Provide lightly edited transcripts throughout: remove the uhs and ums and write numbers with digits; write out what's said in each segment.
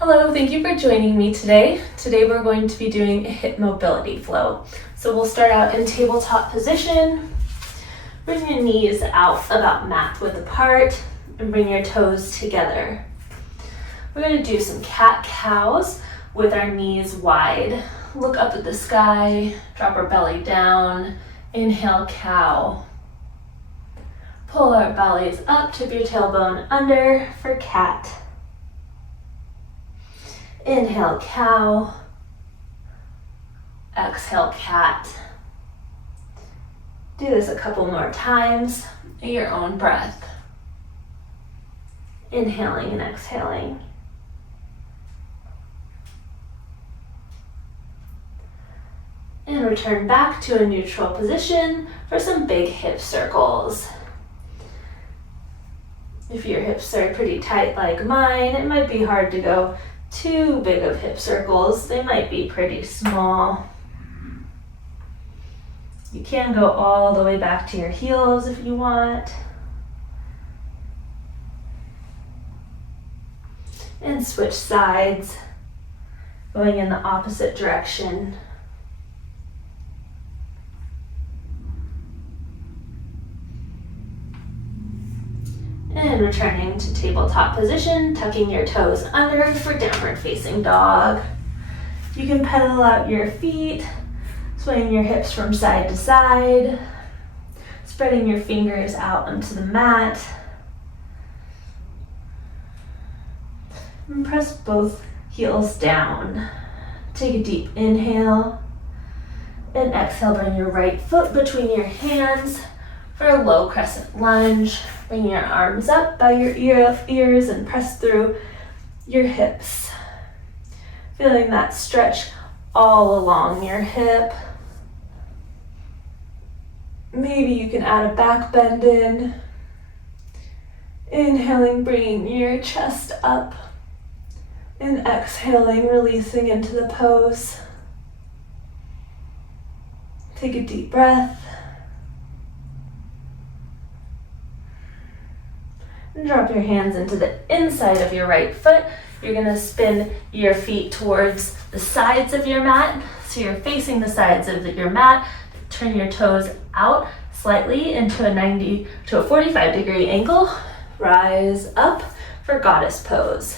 Hello, thank you for joining me today. Today we're going to be doing a hip mobility flow. So we'll start out in tabletop position. Bring your knees out about mat width apart and bring your toes together. We're going to do some cat-cows with our knees wide. Look up at the sky, drop our belly down, inhale cow. Pull our bellies up, tip your tailbone under for cat. Inhale, cow. Exhale, cat. Do this a couple more times at your own breath. Inhaling and exhaling. And return back to a neutral position for some big hip circles. If your hips are pretty tight like mine, it might be hard to go too big of hip circles. They might be pretty small. You can go all the way back to your heels if you want. And switch sides, going in the opposite direction. And returning to tabletop position, tucking your toes under for downward facing dog. You can pedal out your feet, swaying your hips from side to side, spreading your fingers out onto the mat. And press both heels down. Take a deep inhale and exhale, bring your right foot between your hands for a low crescent lunge. Bring your arms up by your ears and press through your hips. Feeling that stretch all along your hip. Maybe you can add a back bend in. Inhaling, bringing your chest up. And exhaling, releasing into the pose. Take a deep breath. Drop your hands into the inside of your right foot. You're going to spin your feet towards the sides of your mat. So you're facing the sides of your mat. Turn your toes out slightly into a 45 degree angle. Rise up for goddess pose.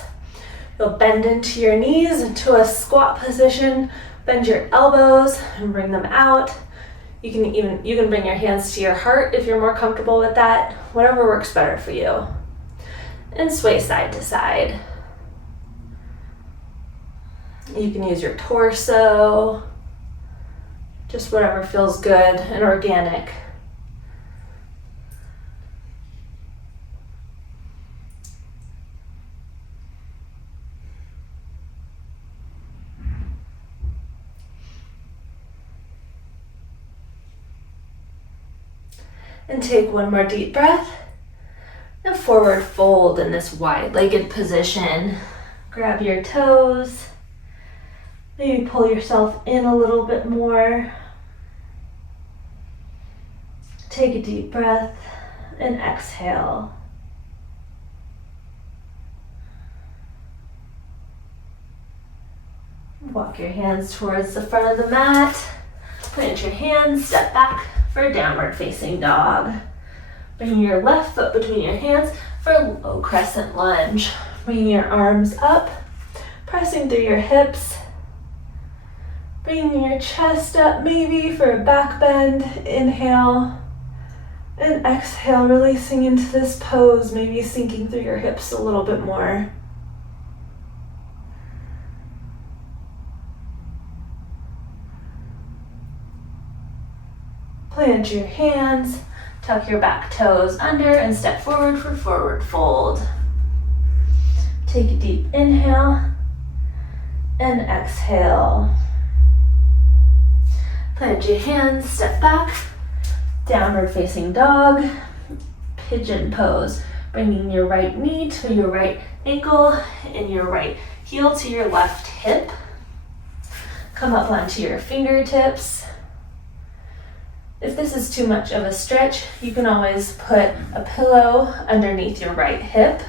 You'll bend into your knees into a squat position. Bend your elbows and bring them out. You can bring your hands to your heart if you're more comfortable with that. Whatever works better for you. And sway side to side. You can use your torso, just whatever feels good and organic. And take one more deep breath. And forward fold in this wide-legged position. Grab your toes. Maybe pull yourself in a little bit more. Take a deep breath and exhale. Walk your hands towards the front of the mat. Plant your hands, step back for downward facing dog. Bring your left foot between your hands for a low crescent lunge. Bringing your arms up, pressing through your hips. Bringing your chest up maybe for a back bend. Inhale and exhale, releasing into this pose, maybe sinking through your hips a little bit more. Plant your hands. Tuck your back toes under and step forward for forward fold. Take a deep inhale and exhale. Plant your hands, step back, downward facing dog, pigeon pose. Bringing your right knee to your right ankle and your right heel to your left hip. Come up onto your fingertips. If this is too much of a stretch, you can always put a pillow underneath your right hip.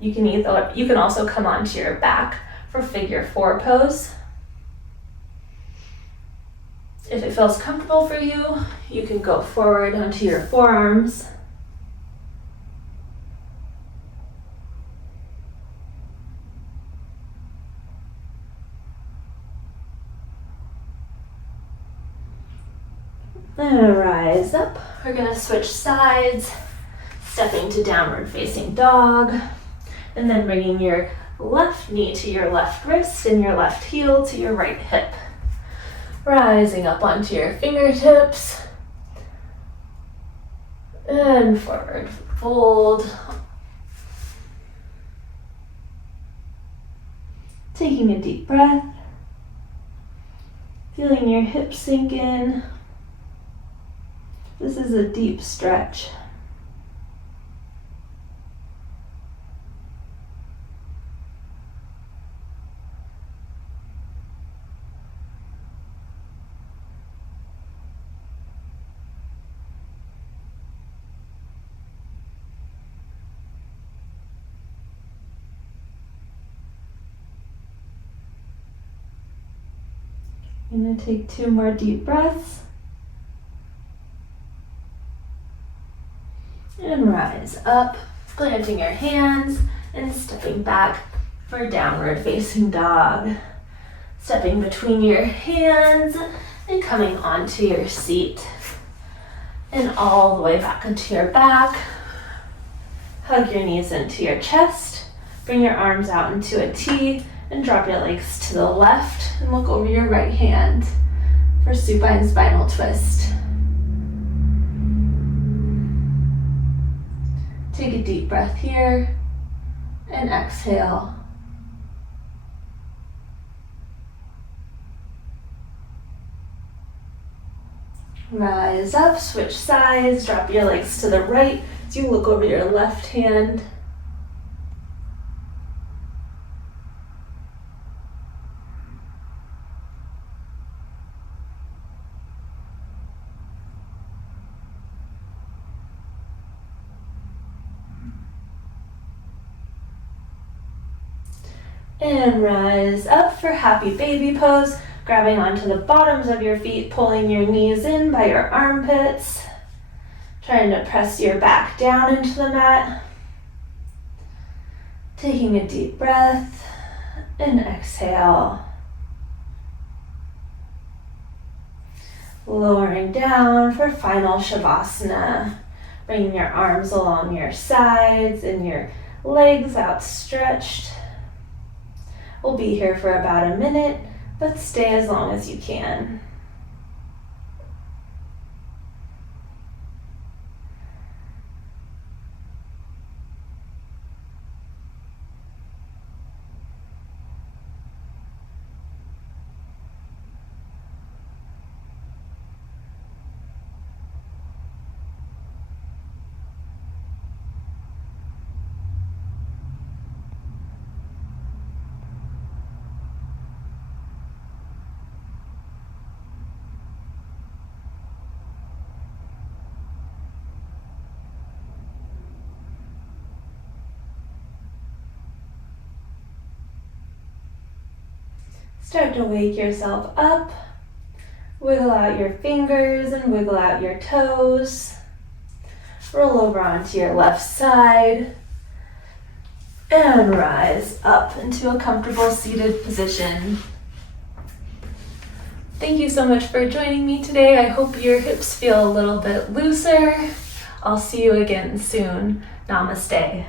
You can also come onto your back for figure 4 pose. If it feels comfortable for you, you can go forward onto your forearms. Then rise up. We're gonna switch sides, stepping to downward facing dog, and then bringing your left knee to your left wrist and your left heel to your right hip. Rising up onto your fingertips, and forward fold. Taking a deep breath, feeling your hips sink in. This is a deep stretch. I'm going to take 2 more deep breaths. And rise up, planting your hands and stepping back for downward facing dog. Stepping between your hands and coming onto your seat. And all the way back into your back. Hug your knees into your chest. Bring your arms out into a T and drop your legs to the left and look over your right hand for supine spinal twist. Take a deep breath here and exhale. Rise up, switch sides, drop your legs to the right as you look over your left hand. And rise up for happy baby pose, grabbing onto the bottoms of your feet, pulling your knees in by your armpits, trying to press your back down into the mat. Taking a deep breath and exhale. Lowering down for final Shavasana, bringing your arms along your sides and your legs outstretched. We'll be here for about a minute, but stay as long as you can. Start to wake yourself up. Wiggle out your fingers and wiggle out your toes. Roll over onto your left side. And rise up into a comfortable seated position. Thank you so much for joining me today. I hope your hips feel a little bit looser. I'll see you again soon. Namaste.